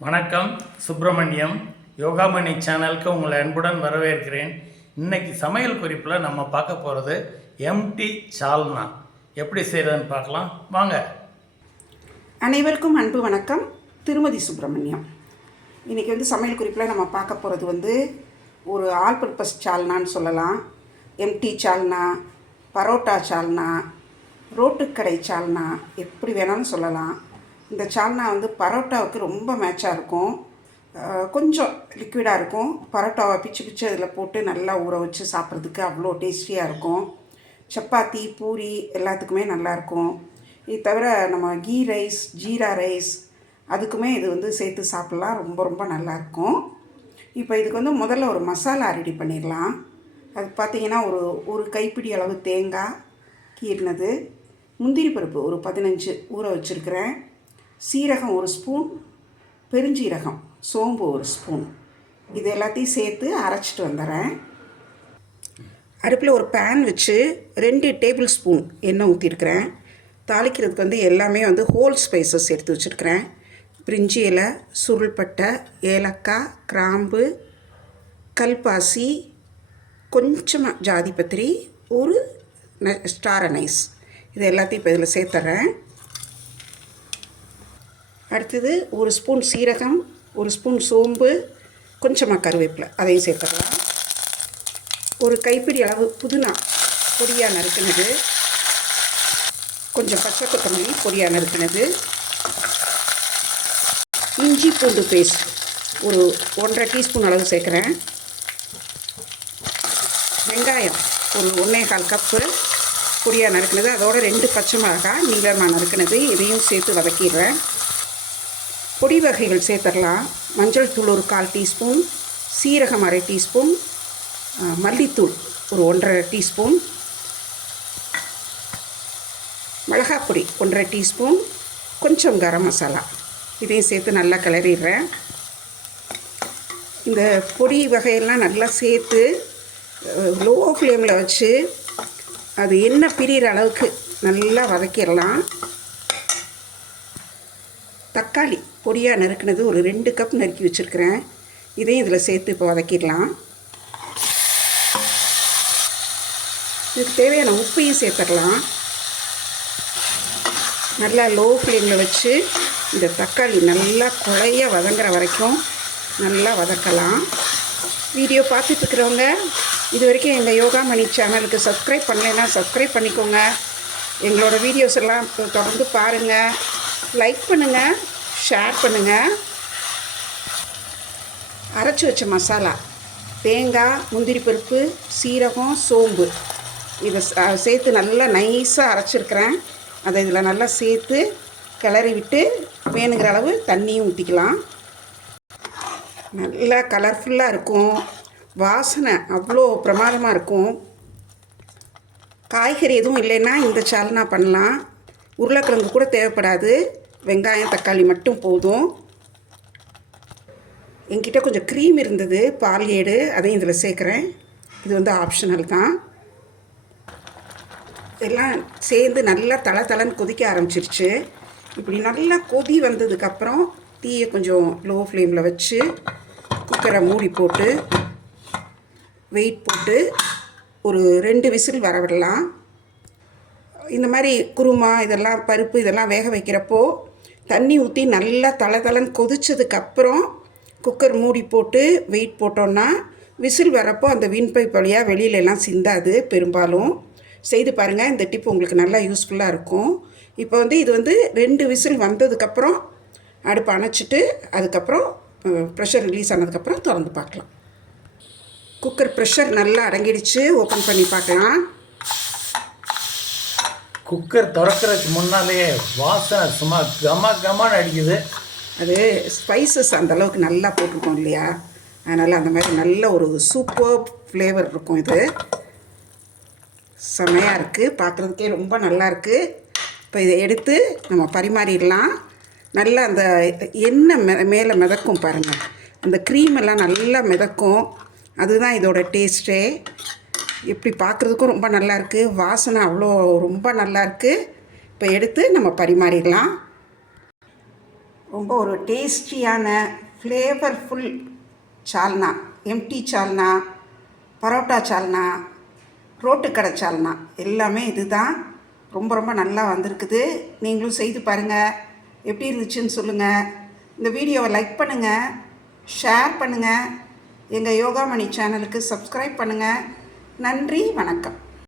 வணக்கம். சுப்பிரமணியம் யோகாமணி சேனலுக்கு உங்களை அன்புடன் வரவேற்கிறேன். இன்னைக்கு சமையல் குறிப்பில் நம்ம பார்க்க போகிறது எம்டி சால்னா எப்படி செய்கிறதுன்னு பார்க்கலாம் வாங்க. அனைவருக்கும் அன்பு வணக்கம். திருமதி சுப்பிரமணியம். இன்றைக்கி சமையல் குறிப்பில் நம்ம பார்க்க போகிறது ஒரு ஆல் பர்பஸ் சால்னான்னு சொல்லலாம். எம்டி சால்னா, பரோட்டா சால்னா, ரோட்டுக்கடை சால்னா, எப்படி வேணாலும் சொல்லலாம். இந்த சால்னா பரோட்டாவுக்கு ரொம்ப மேட்சாக இருக்கும். கொஞ்சம் லிக்விடாக இருக்கும். பரோட்டாவை பிச்சு அதில் போட்டு நல்லா ஊற வச்சு சாப்பிட்றதுக்கு அவ்வளோ டேஸ்டியாக இருக்கும். சப்பாத்தி, பூரி எல்லாத்துக்குமே நல்லாயிருக்கும். இது தவிர நம்ம கீ ரைஸ், ஜீரா ரைஸ் அதுக்குமே இது சேர்த்து சாப்பிட்லாம். ரொம்ப ரொம்ப நல்லாயிருக்கும். இப்போ இதுக்கு முதல்ல ஒரு மசாலா ரெடி பண்ணிடலாம். அது பார்த்திங்கன்னா ஒரு கைப்பிடி அளவு தேங்காய் கீறினது, முந்திரி பருப்பு ஒரு 15 ஊற வச்சுருக்கிறேன், சீரகம் 1 ஸ்பூன், பெருஞ்சீரகம், சோம்பு 1 ஸ்பூன், இது எல்லாத்தையும் சேர்த்து அரைச்சிட்டு வந்துடுறேன். அடுப்பில் ஒரு பேன் வச்சு 2 டேபிள் ஸ்பூன் எண்ணெய் ஊற்றிருக்கிறேன். தாளிக்கிறதுக்கு எல்லாமே ஹோல் ஸ்பைசஸ் எடுத்து வச்சுருக்கிறேன். பிரிஞ்சி இலை, சுருள்பட்டை, ஏலக்காய், கிராம்பு, கல்பாசி, கொஞ்சமாக ஜாதிபத்திரி, ஒரு ஸ்டார் அனைஸ், இது எல்லாத்தையும் இப்போ இதில் சேர்த்துட்றேன். அடுத்தது 1 ஸ்பூன் சீரகம், 1 ஸ்பூன் சோம்பு, கொஞ்சமாக கருவேப்பிலை, அதையும் சேர்த்துடலாம். ஒரு கைப்பிடி அளவு புதினா பொடியாக நறுக்கினது, கொஞ்சம் பச்சை கொத்தமல்லி பொடியாக நறுக்கினது, இஞ்சி பூண்டு பேஸ்ட் ஒரு 1.5 டீஸ்பூன் அளவு சேர்க்குறேன். வெங்காயம் ஒரு 1.25 கப்பு பொடியாக நறுக்கினது, அதோட 2 பச்சை மிளகாய் நீளமாக நறுக்கினது, இதையும் சேர்த்து வதக்கிடுறேன். பொடி வகைகள் சேர்த்துடலாம். மஞ்சள் தூள் ஒரு 1/4 டீஸ்பூன், சீரகம் 1/2 டீஸ்பூன், மல்லித்தூள் ஒரு 1.5 டீஸ்பூன், மிளகாப்பொடி 1.5 டீஸ்பூன், கொஞ்சம் கரம் மசாலா, இதையும் சேர்த்து நல்லா கிளறிடுறேன். இந்த பொடி வகையெல்லாம் நல்லா சேர்த்து லோ ஃப்ளேமில் வச்சு அது எண்ணெய் பிரிகிற அளவுக்கு நல்லா வதக்கிடலாம். தக்காளி பொடியாக நறுக்கினது ஒரு 2 கப் நறுக்கி வச்சுருக்கிறேன், இதையும் இதில் சேர்த்து இப்போ வதக்கிடலாம். இதுக்கு தேவையான உப்பையும் சேர்த்துடலாம். நல்லா லோ ஃப்ளேமில் வச்சு இந்த தக்காளி நல்லா குழைய வதங்குற வரைக்கும் நல்லா வதக்கலாம். வீடியோ பார்த்துட்ருக்குறவங்க இது வரைக்கும் எங்கள் யோகாமணி சேனலுக்கு சப்ஸ்கிரைப் பண்ணலைன்னா சப்ஸ்கிரைப் பண்ணிக்கோங்க. எங்களோட வீடியோஸ் எல்லாம் தொடர்ந்து பாருங்கள், லைக் பண்ணுங்கள், ஷேர் பண்ணுங்கள். அரைச்சி வச்ச மசாலா தேங்காய், முந்திரி பருப்பு, சீரகம், சோம்பு இதை சேர்த்து நல்லா நைஸாக அரைச்சிருக்கிறேன். அதை இதில் நல்லா சேர்த்து கிளறி விட்டு வேணுங்கிற அளவு தண்ணியும் ஊற்றிக்கலாம். நல்லா கலர்ஃபுல்லாக இருக்கும், வாசனை அவ்வளோ பிரமாதமாக இருக்கும். காய்கறி எதுவும் இல்லைன்னா இந்த சால்னா பண்ணலாம். உருளைக்கிழங்கு கூட தேவைப்படாது, வெங்காயம் தக்காளி மட்டும் போதும். என்கிட்ட கொஞ்சம் க்ரீம் இருந்தது, பால் ஏடு, அதையும் இதில் சேர்க்குறேன். இது ஆப்ஷனல் தான். எல்லாம் சேர்ந்து நல்லா தளன்னு கொதிக்க ஆரம்பிச்சிருச்சு. இப்படி நல்லா கொதி வந்ததுக்கப்புறம் தீயை கொஞ்சம் லோ ஃப்ளேமில் வச்சு குக்கரை மூடி போட்டு வெயிட் போட்டு ஒரு 2 விசில் வர விடலாம். இந்த மாதிரி குருமா இதெல்லாம் பருப்பு இதெல்லாம் வேக வைக்கிறப்போ தண்ணி ஊற்றி நல்லா தளன்னு கொதிச்சதுக்கப்புறம் குக்கர் மூடி போட்டு வெயிட் போட்டோன்னா விசில் வரப்போ அந்த வின் பைப் வழியாக வெளியிலலாம் சிந்தாது. பெரும்பாலும் செய்து பாருங்கள், இந்த டிப் உங்களுக்கு நல்லா யூஸ்ஃபுல்லாக இருக்கும். இப்போ இது 2 விசில் வந்ததுக்கப்புறம் அடுப்பு அணைச்சிட்டு அதுக்கப்புறம் ப்ரெஷர் ரிலீஸ் ஆனதுக்கப்புறம் திறந்து பார்க்கலாம். குக்கர் ப்ரெஷர் நல்லா அடங்கிடுச்சு, ஓப்பன் பண்ணி பார்க்கலாம். குக்கர் திறக்கிறதுக்கு முன்னாலேயே வாசனை சும்மா கமன்னு அடிக்குது. அது ஸ்பைசஸ் அந்தளவுக்கு நல்லா போட்டிருக்கோம் இல்லையா, அதனால் அந்த மாதிரி நல்ல ஒரு சூப்பர் ஃப்ளேவர் இருக்கும். இது செமையாக இருக்குது, பார்க்குறதுக்கே ரொம்ப நல்லாயிருக்கு. இப்போ இதை எடுத்து நம்ம பரிமாறிடலாம். நல்லா அந்த எண்ணெய் மேலே மிதக்கும் பாருங்கள், அந்த க்ரீம் எல்லாம் நல்லா மிதக்கும், அதுதான் இதோட டேஸ்ட்டே. இப்படி பார்க்குறதுக்கும் ரொம்ப நல்லாயிருக்கு, வாசனை அவ்வளோ ரொம்ப நல்லாயிருக்கு. இப்போ எடுத்து நம்ம பரிமாறிடலாம். ரொம்ப ஒரு டேஸ்டியான ஃப்ளேவர்ஃபுல் சால்னா, எம்டி சால்னா, பரோட்டா சால்னா, ரோட்டுக்கடை சால்னா எல்லாமே இது தான். ரொம்ப ரொம்ப நல்லா வந்திருக்குது. நீங்களும் செய்து பாருங்கள், எப்படி இருந்துச்சுன்னு சொல்லுங்கள். இந்த வீடியோவை லைக் பண்ணுங்கள், ஷேர் பண்ணுங்கள், எங்கள் யோகாமணி சேனலுக்கு சப்ஸ்கிரைப் பண்ணுங்கள். நன்றி, வணக்கம்.